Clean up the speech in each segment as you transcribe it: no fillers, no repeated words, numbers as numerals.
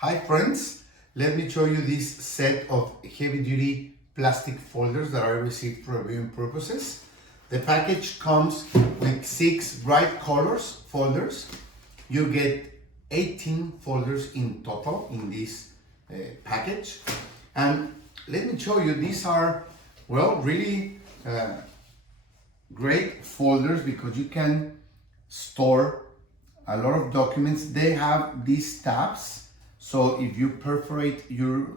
Hi friends, let me show you this set of heavy-duty plastic folders that I received for viewing purposes. The package comes with 6 bright colors folders. You get 18 folders in total in this package. And let me show you, these are, well, really great folders because you can store a lot of documents. They have these tabs. So if you perforate your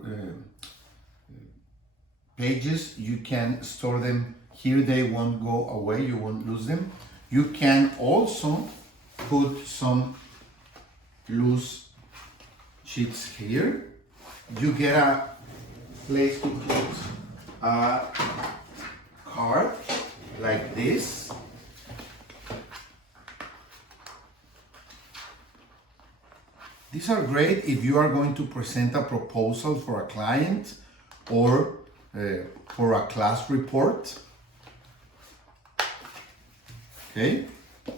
pages, you can store them here. They won't go away, you won't lose them. You can also put some loose sheets here. You get a place to put a card like this. These are great if you are going to present a proposal for a client or for a class report. Okay,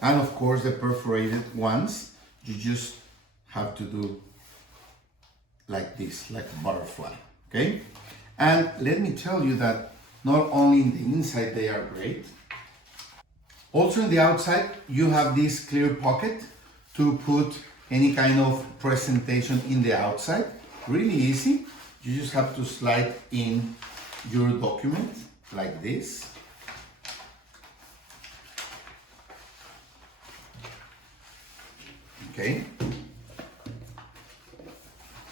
and of course the perforated ones, you just have to do like this, like a butterfly. Okay, and let me tell you that not only in the inside they are great, also in the outside you have this clear pocket to put any kind of presentation in the outside. Really easy. You just have to slide in your document like this. Okay.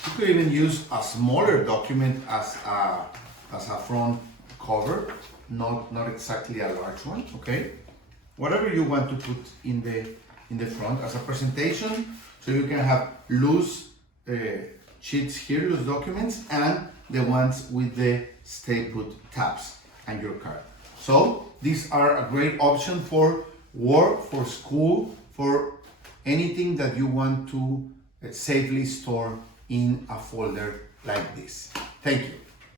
You could even use a smaller document as a front cover, not exactly a large one. Okay. Whatever you want to put in the front as a presentation. So you can have loose sheets here, loose documents, and the ones with the stay put tabs and your card. So these are a great option for work, for school, for anything that you want to safely store in a folder like this. Thank you.